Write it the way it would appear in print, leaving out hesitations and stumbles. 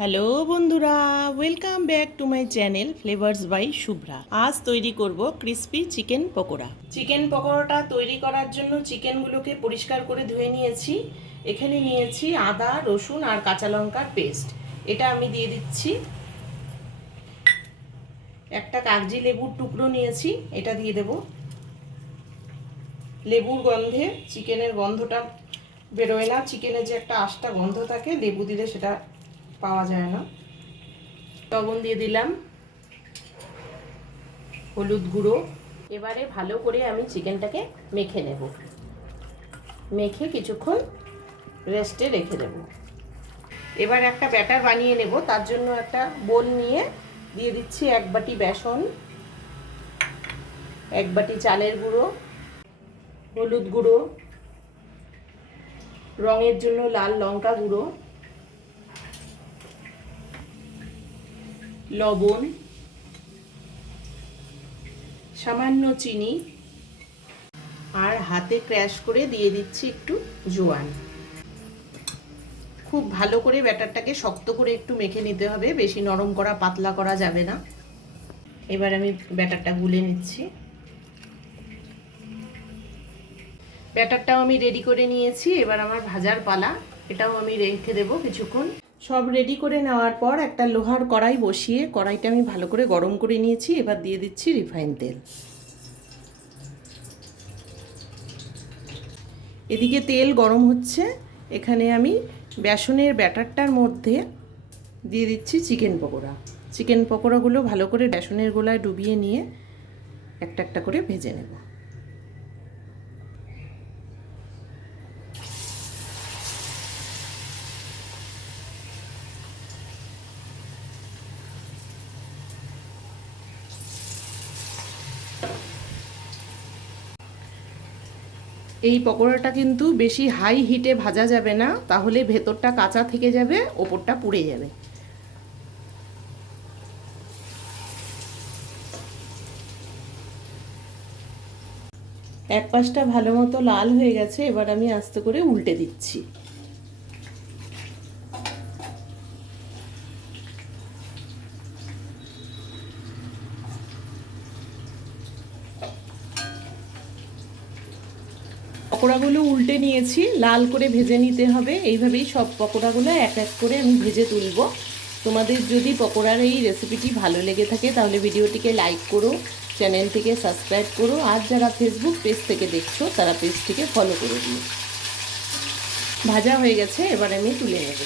Hello বন্ধুরা, welcome back to my channel flavours by Shubhra. আজ তৈরি করব ক্রিস্পি চিকেন পকোড়া। চিকেন পকোড়াটা তৈরি করার জন্য চিকেনগুলোকে পরিষ্কার করে ধুয়ে নিয়েছি। এখানে নিয়েছি আদা, রসুন আর কাঁচা লঙ্কার পেস্ট। এটা আমি দিয়ে দিচ্ছি। একটা কাগজি লেবুর টুকরো নিয়েছি, এটা দিয়ে দেব। লেবুর গন্ধে চিকেনের গন্ধটা বেরোয় না। চিকেনের যে একটা আস্তা গন্ধ থাকে, লেবু দিলে সেটা পাওয়া যায় না। লবণ দিয়ে দিলাম, হলুদ গুঁড়ো। এবারে ভালো করে আমি চিকেনটাকে মেখে নেব। মেখে কিছুক্ষণ রেস্টে রেখে দেব। এবার একটা ব্যাটার বানিয়ে নেব। তার জন্য একটা বোল নিয়ে দিয়ে দিচ্ছি 1 বাটি বেসন, 1 বাটি চালের গুঁড়ো, হলুদ গুঁড়ো, রঙের জন্য লাল লঙ্কা গুঁড়ো, লবণ, সামান্য চিনি আর হাতে ক্র্যাশ করে দিয়ে দিচ্ছি একটু জোয়ান। খুব ভালো করে ব্যাটারটাকে শক্ত করে একটু মেখে নিতে হবে, বেশি নরম করা পাতলা করা যাবে না। এবার আমি ব্যাটারটা গুলে নিচ্ছি। ব্যাটারটাও আমি রেডি করে নিয়েছি। এবার আমার ভাজার পালা। এটাও আমি রেখে দেবো কিছুক্ষণ। সব রেডি করে নেওয়ার পর একটা লোহার কড়াই বসিয়ে কড়াইটা আমি ভালো করে গরম করে নিয়েছি। এবার দিয়ে দিচ্ছি রিফাইন তেল। এদিকে তেল গরম হচ্ছে। এখানে আমি বেসনের ব্যাটারটার মধ্যে দিয়ে দিচ্ছি চিকেন পকোড়া। চিকেন পকোড়াগুলো ভালো করে বেসনের গোলায় ডুবিয়ে নিয়ে একটা একটা করে ভেজে নেব। এই পকোড়াটা কিন্তু বেশি হাই হিটে ভাজা যাবে না, তাহলে ভেতরটা কাঁচা থেকে যাবে, ওপরটা পুড়ে যাবে। এক পাশটা ভালো মতো লাল হয়ে গেছে। এবার আমি আস্তে করে উল্টে দিচ্ছি। পকোড়াগুলো উল্টে নিয়েছি, লাল করে ভেজে নিতে হবে। এইভাবেই সব পকোড়াগুলো এক এক করে আমি ভেজে তুলব। তোমাদের যদি পকোড়ার এই রেসিপিটি ভালো লেগে থাকে তাহলে ভিডিওটিকে লাইক করো, চ্যানেলটিকে সাবস্ক্রাইব করো, আর যারা ফেসবুক পেজ থেকে দেখছো তারা পেজটিকে ফলো করে দিও। ভাজা হয়ে গেছে, এবার আমি তুলে নেব।